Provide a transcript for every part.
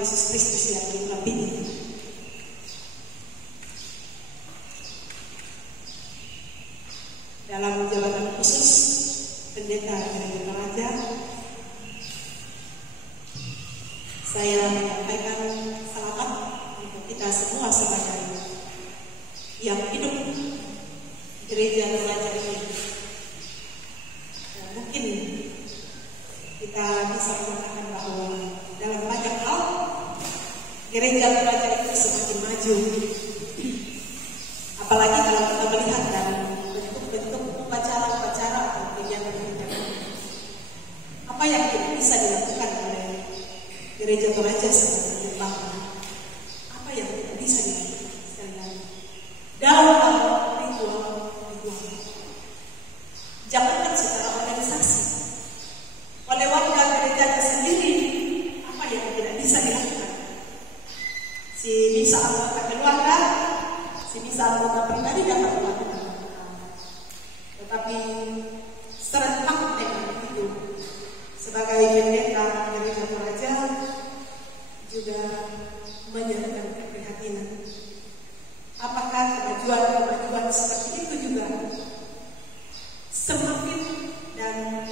Yesus Kristus yang mengurapinya. Dalam jabatan khusus pendeta Gereja Toraja, saya menyampaikan selamat untuk kita semua sebagai yang hidup Gereja Toraja ini. Dan mungkin kita bisa mengatakan bahwa dalam banyak hal Gereja Toraja itu semakin maju. Apalagi kalau kita melihat dan bentuk upacara-upacara atau kegiatan-kegiatan apa yang bisa dilakukan oleh Gereja Toraja sebagai lembaga, apa yang bisa dilakukan sekali lagi dalam hal ritual, jangankan secara organisasi, oleh warga gerejanya sendiri, apa yang tidak bisa dilakukan. Si misa anggota keluarga, si misa anggota pribadi dapat melakukan, tetapi serentak dengan itu sebagai pendeta Gereja Toraja juga menyatakan keprihatinan. Apakah kemajuan-kemajuan seperti itu juga semakin dan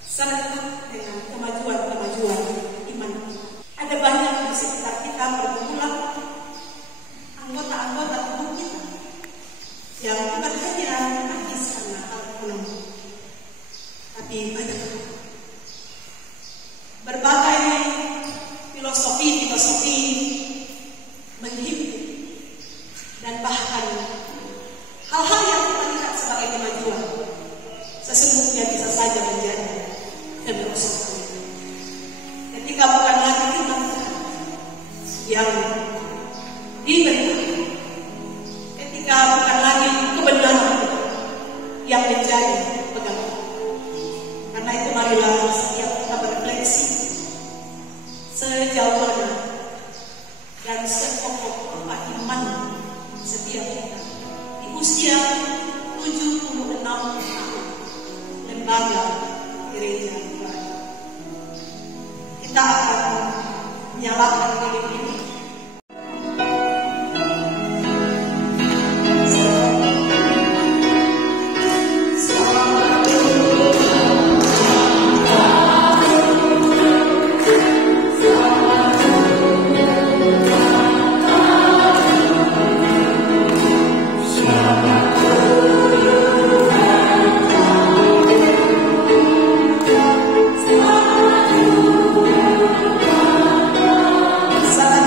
serentak dengan kemajuan-kemajuan iman? Ada banyak di sekitar kita pergumulan anggota-anggota tubuh kita yang bukan hanya menangis karena hal ekonomi, tapi banyak berbagai filosofi menghimpit dan bahkan hal-hal yang kita lihat sebagai kemajuan sesungguhnya bisa saja menjadi kemerosotan ketika bukan lagi iman yang diberikan, ketika bukan lagi kebenaran yang menjadi pegangan. Karena itu marilah setiap kita berefleksi sejauh mana dan sekokoh apa iman setiap kita di usia 76 tahun lembaga Gereja Toraja. Kita akan menyalakan lilin ini. Salam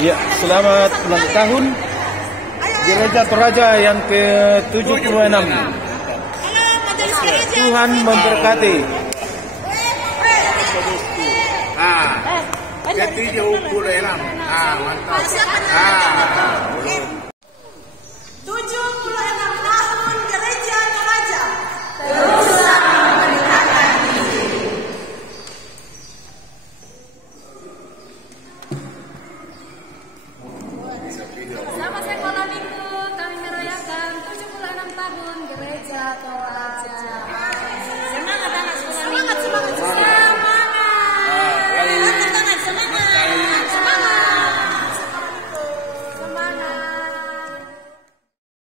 Ya, selamat ulang tahun Gereja Toraja yang ke-76. Tuhan memberkati. ke-76. Mantap. 76 tahun Gereja Toraja.